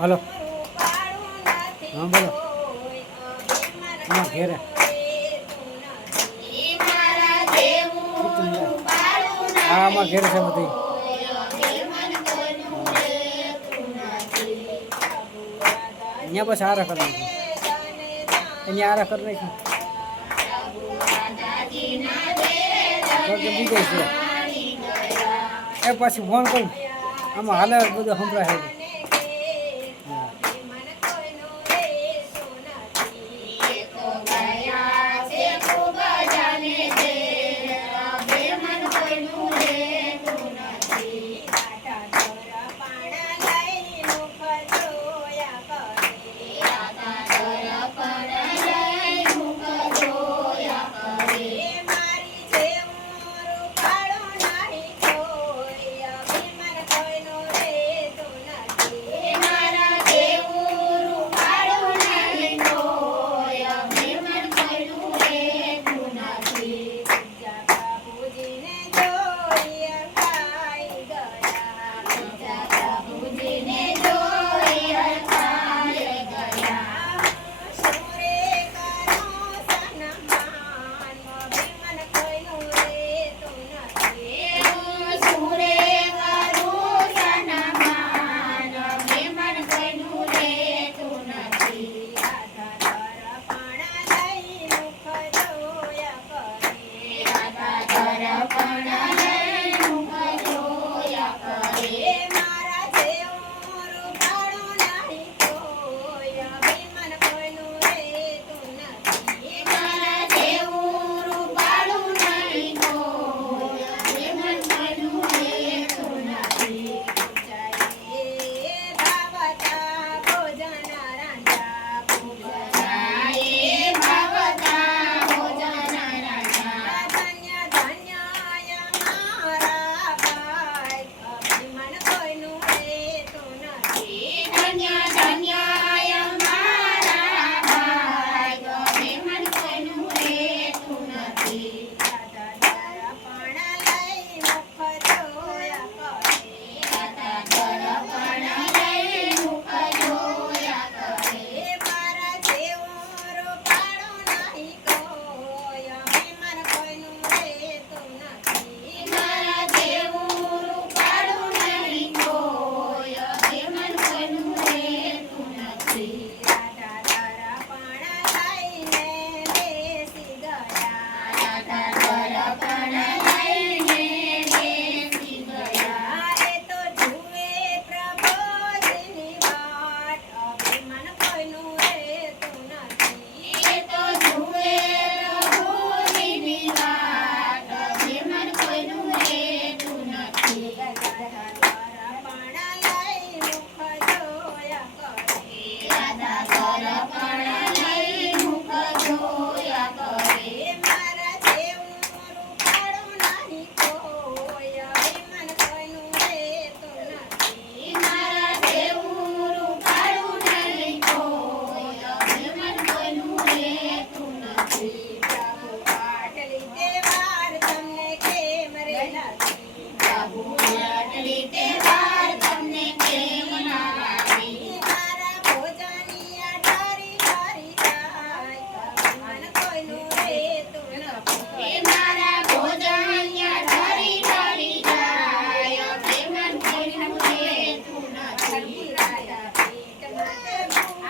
Hello. હા, બોલો. હા ઘેરે. હા આમાં ઘેર છે બધી. અહીંયા બસ આરા કરી નાખી. અહીંયા આરા કર નાખી. બીજે છે. એ પછી ફોન કરું. આમાં હાલે બધું સંભળાય